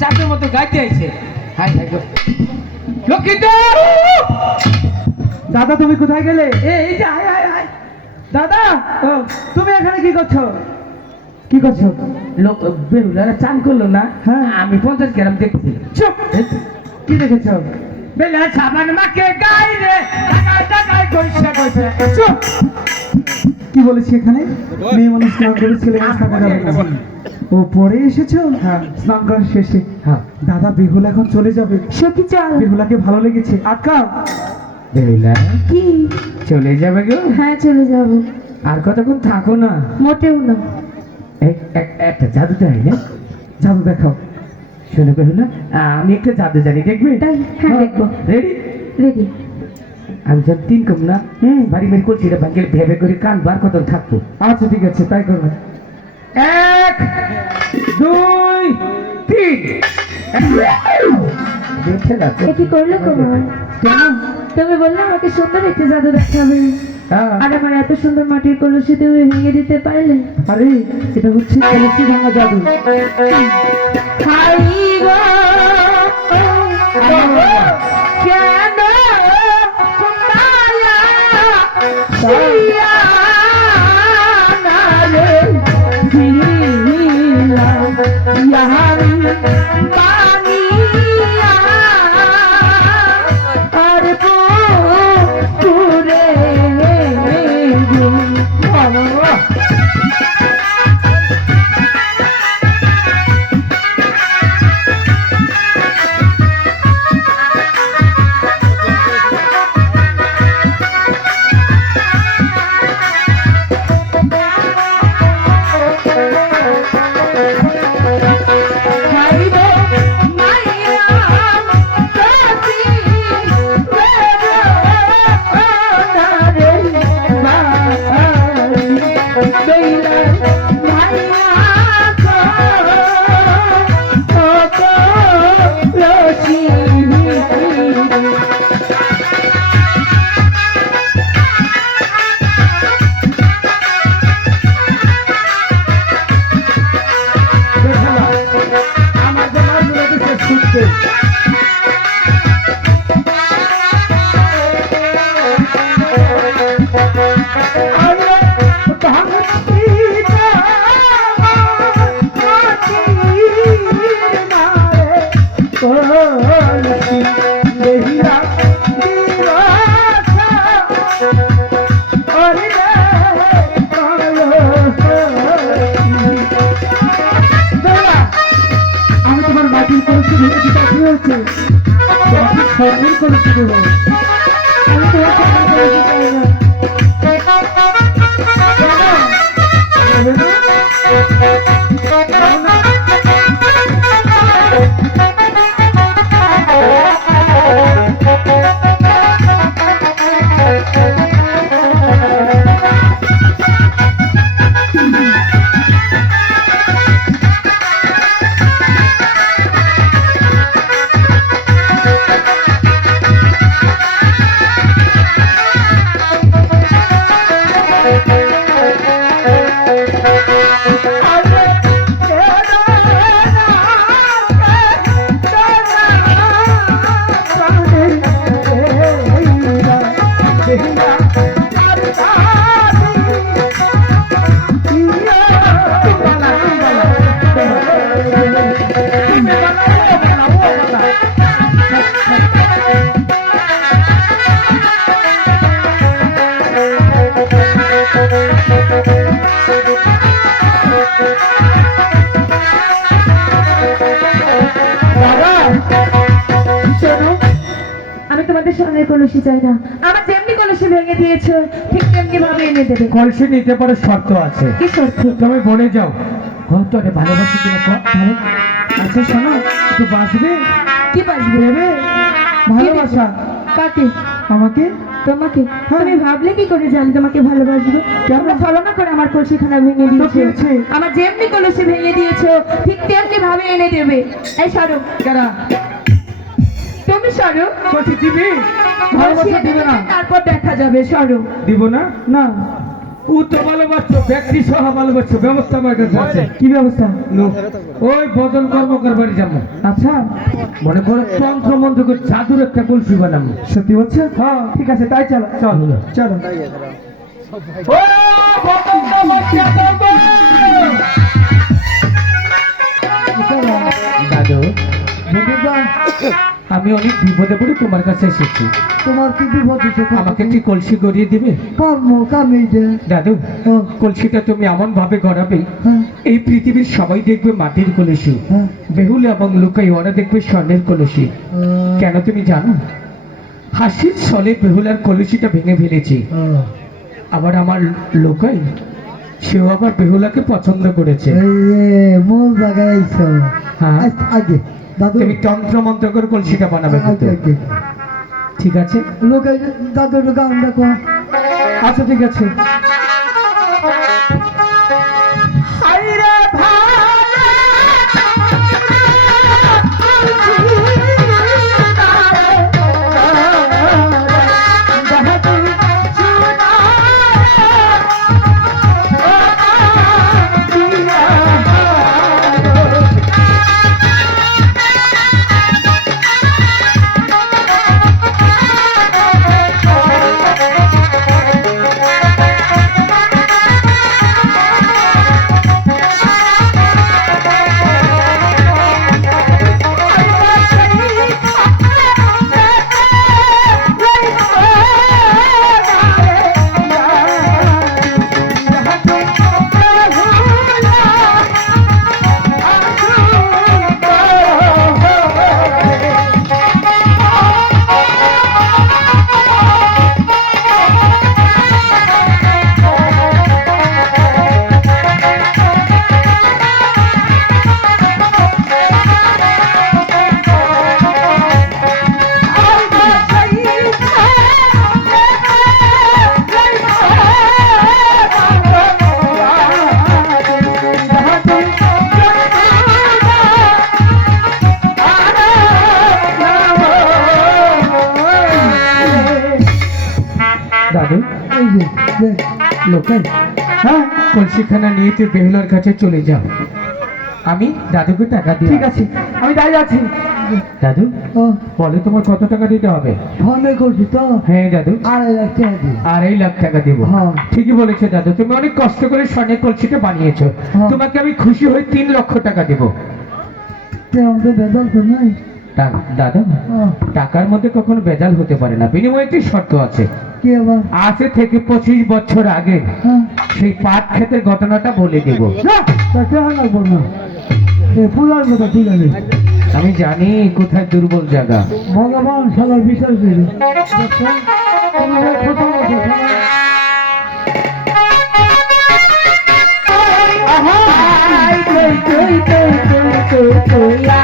চাপের মতো গাইতে আইছে। লক্ষ্মীটা দাদা তুমি কোথায় গেলে? এই যে আয় আয় আয় দাদা তুমি এখানে কি করছ? কি করছ? লোক বেহুলারা চান করল না। হ্যাঁ। আমি পঞ্চাশ গ্রাম দেখছি চুপ! কি দেখেছ? বেলা সাবান মাকে গাই রে টাকায় টাকায় কইছে কইছে চুপ কি বলেছি এখানে? মেয়ে মানুষ স্নান করে ছেলে মানুষ থাকা যাবে না। ও পরে এসেছ? হ্যাঁ স্নান করার শেষে। হ্যাঁ দাদা বেহুলা এখন চলে যাবে। সখী চল? বেহুলাকে ভালো লেগেছে। আটকাও বেহুলা? কি? চলে যাবে গো। হ্যাঁ চলে যাব। আর কতক্ষণ থাকো না? মোটেও না। এক- এক- একটা জাদু চাই না জাদু দেখাও। শুনে বেহুলা আমি একটা জাদু জানি দেখবে তাই হ্যাঁ দেখব। রেডি রেডি আমি যখন তিন কম না হুম। বাড়ি মেরে করছি এটা ভাঙ্গেল ভেবে করে কান বার কত থাকতো আচ্ছা ঠিক আছে তাই করবে। এক দুই তিন। দেখে না কি করল তোমার কেন? তুমি বললে আমাকে সুন্দর একটি জাদু দেখাবে। হ্যাঁ। আর আমার এত সুন্দর মাটির কলসি তুমি ভেঙে দিতে পারলে? আরে এটা হচ্ছে কলসি ভাঙা জাদু। কেন সিয়ানা 안 오고 তোমাকে স্বর্ণের কলসি দেবো আমি তোমার সামনে কলসি চাই না শোনো আমি তোমাদের স্বর্ণের কলসি চাই না। আমার যেমনি কলসি ভেঙে দিয়েছ ঠিক তেমনি ভাবে এনে দেবে। কলসি নিতে পারে শর্ত আছে। কি শর্ত? তুমি বনে যাও। কত রে ভালোবাসি কিনা আচ্ছা শোনো একটু বাঁচবে? কি বাসবে দেবে ভালোবাসা? কাকে? আমাকে? তোমাকে? হ্যাঁ। তুমি ভাবলে কি করে যে আমি তোমাকে ভালোবাসবো? তোমরা ছলনা করে আমার কলসিখানা ভেঙে দিয়েছ? আমার যেমনি কলসি ভেঙে দিয়েছ ঠিক তেমনি ভাবে এনে দেবে। এই সরো। কারা? তুমি সরো। কলসি দিবি? ভালোবাসা দিবে না। তারপর দেখা যাবে সরো। দিব না? না। তো ভালোবাসছো ব্যক্তি সহ ভালোবাসছো ব্যবস্থা আমার কাছে আছে। কি ব্যবস্থা? ওই বদন কর্মকার বাড়ি যাব। আচ্ছা মনে করে তন্ত্র মন্ত্র করে জাদুর একটা কলসি বানাবো। সত্যি বলছো? হ্যাঁ ঠিক আছে তাই চলো চল চলো। আমি অনেক বিপদে পড়ে তোমার কাছে এসেছি। তোমার কি বিপদ আমাকে কি কলসি গড়িয়ে দিবে? দাদু কলসিটা তুমি এমন ভাবে গড়াবে হ্যাঁ। এই পৃথিবীর সবাই দেখবে মাটির কলসি হ্যাঁ। বেহুল এবং লুকাই ওরা দেখবে স্বর্ণের কলসি। কেন তুমি জানো? হাসির ছলে বেহুলার কলসিটা ভেঙে ফেলেছি। আবার আমার লোকাই সেও আবার বেহুলাকে পছন্দ করেছে। মূল জায়গায় হ্যাঁ আগে দাদু তুমি তন্ত্র মন্ত্র করে কলসিটা বানাবে। ঠিক আছে? লোকে দাদু একটু গান দেখো। আচ্ছা ঠিক আছে। লোকাই হ্যাঁ কলসিখানা নিয়ে তুই বেহুলার কাছে চলে যাও। আমি দাদুকে টাকা দিই ঠিক আছে আমি দাঁড়িয়ে আছি দাদু ও। বলে তোমার কত টাকা দিতে হবে? ফোনে করছি তো? হ্যাঁ দাদু। আড়াই লাখ টাকা দিই আড়াই লাখ টাকা দেবো। হ্যাঁ। ঠিকই বলেছ দাদু। তুমি অনেক কষ্ট করে স্বর্ণের কলসিটা বানিয়েছো। হ্যাঁ। তোমাকে আমি খুশি হয়ে তিন লক্ষ টাকা দেবো। তে আমাদের বেদল তো টা- দাদা টাকার মধ্যে কখনো বেজাল হতে পারে না বিনিময়ে একটি শর্ত আছে কি আবার থেকে পঁচিশ বছর আগে হ্যাঁ সেই পাট ক্ষেতের ঘটনাটা বলে দেব আছে আমি জানি কোথায় দুর্বল জায়গা ভগবান সবার বিচার করে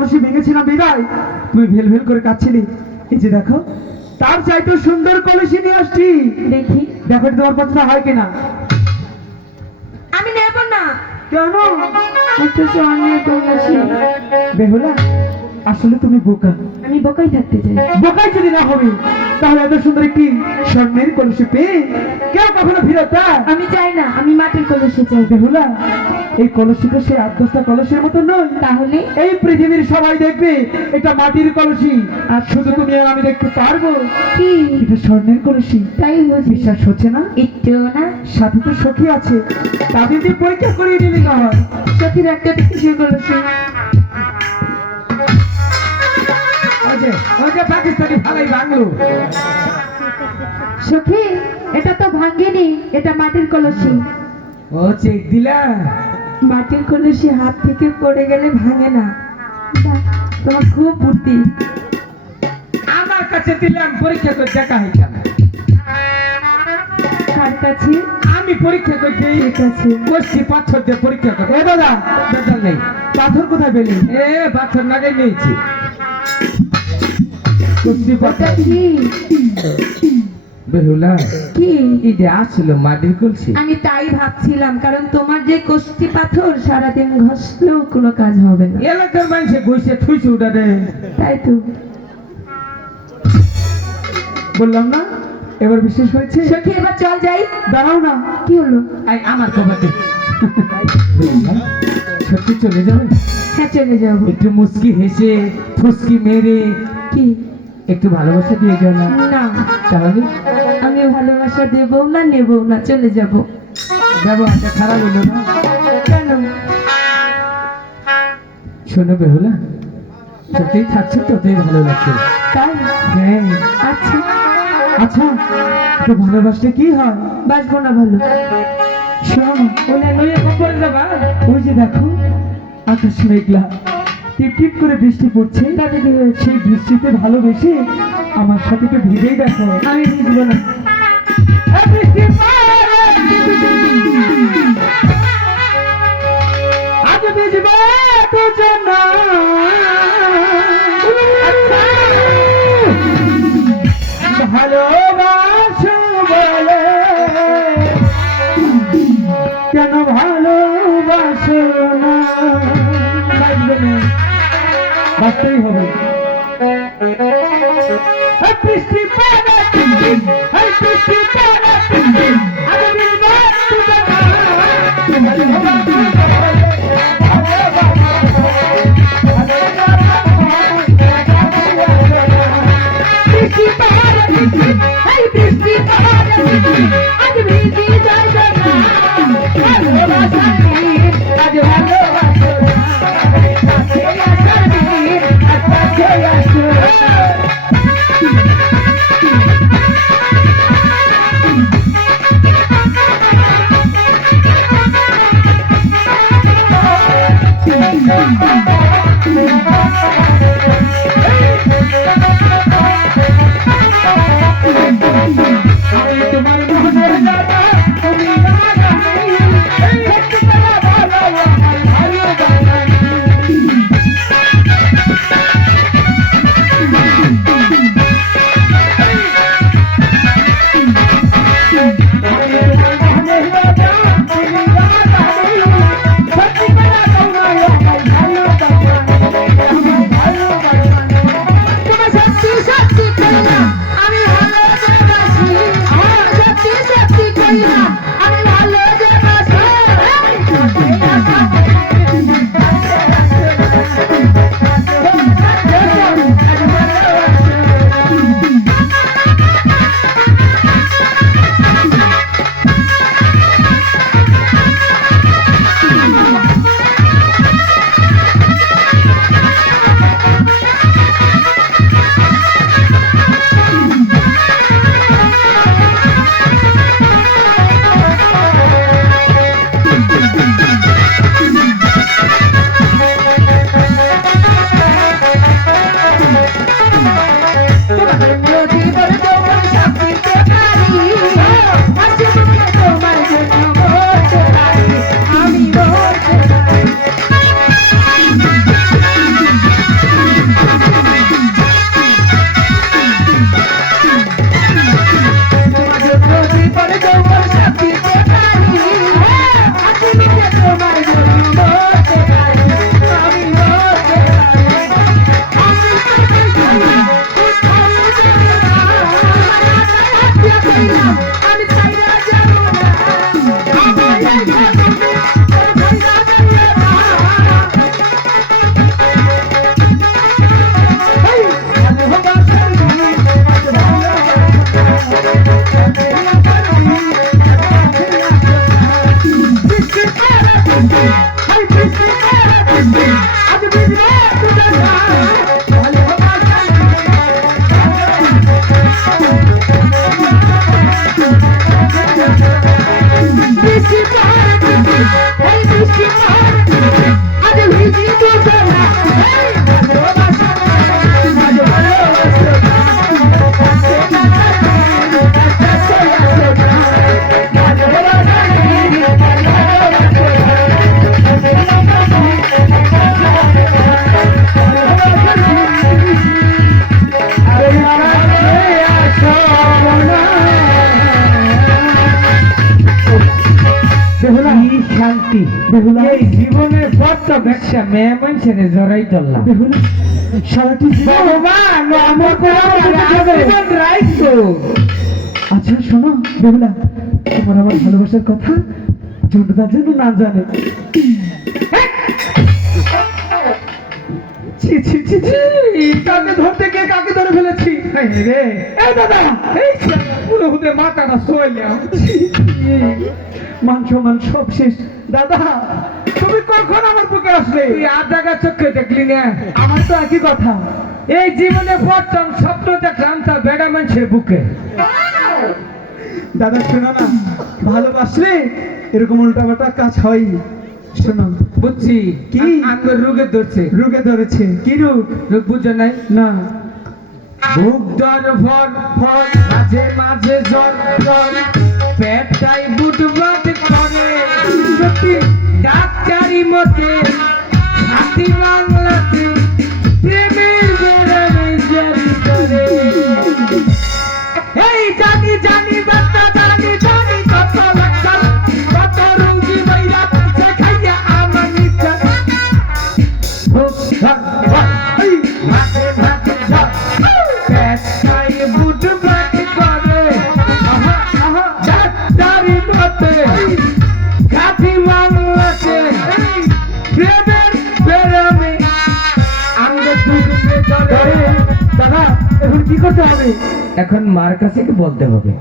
কলসি ভেঙেছিলাম বিদায়? তুমি ভেল ভেল করে কাঁদছিলি। এই যে দেখো তার চাইতে সুন্দর কলসি নিয়ে আসছি। দেখি। দেখো তোমার পছন্দ হয় কিনা? আমি নেব না। কেন? বেহুলা আসলে তুমি বোকা। আমি বোকাই থাকতে চাই। বোকাই যদি না হবে তাহলে এত সুন্দর একটি স্বর্ণের কলসি পেয়ে কেউ কখনো ফিরত? আমি চাই না আমি মাটির কলসি চাই। বেহুলা এই কলসিটা সে আট দশটা কলসের মতো নয়। তাহলে? এই পৃথিবীর সবাই দেখবে এটা মাটির কলসি। আর শুধু তুমি আর আমি দেখতে পারব। কি? এটা স্বর্ণের কলসি। তাই বিশ্বাস হচ্ছে না? একটু না। সাথে তো সখী আছে। তাদের দিয়ে পরীক্ষা করিয়ে নিলি না হয়। সখীর একটা কলসি? যে ওই যে পাকিস্তানি ভালোই বাংলো সখী এটা তো ভাঙেনি এটা মাটির কলসি। ও চেক দিলা? মাটির কলসি হাত থেকে পড়ে গেলে ভাঙে না। তোমার খুব বুদ্ধি আমার কাছে দিলাম পরীক্ষা করে দেখা হয়েছে কার কাছে? আমি পরীক্ষা করছি ঠিক আছে কষছি পাথর দিয়ে পরীক্ষা করে। এ দাদা বেতন নেই। পাথর কোথায় পেলি? এ পাথর লাগাই নিয়েছি। কষছি ওটা কি? বেহুলা কি? এটা আসলো মাটির কলসি। আমি তাই ভাবছিলাম কারণ তোমার যে কষ্টি পাথর সারাদিন ঘষলেও কোনো কাজ হবে না। এলাকার মানুষে গইছে থুইছে ওটা রে। তাই তো। বললাম না এবার বিশেষ হয়েছে? সখী এবার চল যাই। দাঁড়াও না। কি হলো? আমার বেহুলা, সত্যি চলে যাবে? হ্যাঁ চলে যাব। একটু মুসকি হেসে ফুসকি মেরে। কি? একটু ভালোবাসা দিয়ে যাও না। না। তাহলে? আমি ভালোবাসা দেবো না নেব না চলে যাব। ব্যবহারটা খারাপ হলো না? কেন? শোনো বেহুলা যতই থাকছে ততই ভালো লাগছে। তাই? হ্যাঁ। আচ্ছা। আচ্ছা তো ভালোবাসলে কি হয়? বাসবো না ভালো। শোনো। ওলে নইয়ে কখন যাবা? ওই যে দেখো আকাশ মেঘলা। টিপ টিপ করে বৃষ্টি পড়ছে। সেই বৃষ্টিতে ভালোবেসে আমার সাথে তো ভিজেই দেখো। আমি বুঝব না। আজ ভিজবে দুজন। বাঁচতেই হবে। বৃষ্টি আমি ছাইরা বেহুলা এই জীবনের কত ব্যবসা মেয়ে মানুষের জড়াই ধরলাম। বেহুলা। সারাটি ভগবান আমার জীবন রাইছো আচ্ছা শোনো বেহুলা তোমার আমার ভালোবাসার কথা ছোটদার জন্য না জানে। কাকে ধরতে গিয়ে কাকে ধরে ফেলেছি? এই রে। এই দাদা এই পুরো হুদে মাথাটা সইলাম মান সব শেষ। দাদা তুমি কখন আমার বুকে আসলে? তুই আর জায়গা চোখে দেখলি না। আমার তো একই কথা। এই জীবনে প্রথম স্বপ্ন দেখলাম তা বেড়া মানুষের বুকে। দাদা শোনো না ভালোবাসলে এরকম উল্টাপাল্টা কাজ হয়। শোনো বুঝছি। কি? আঙ্গুর রোগে ধরছে। রোগে ধরেছে। কি রোগ? রোগ বুঝো নাই? না। বুক দর ভর ভর মাঝে মাঝে জ্বর জ্বর। পেটটাই বুট বাট করে সত্যি ডাক্তারি মতে হাতি বাংলাতে এখন মার কাছে কি বলতে হবে?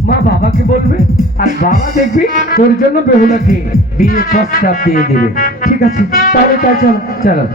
মা বাবাকে বলবে? আর বাবা দেখবি, তোর জন্য বেহুলাকে বিয়ে প্রস্তাব দিয়ে দেবে। ঠিক আছে, তাহলে তাই চলো চলো।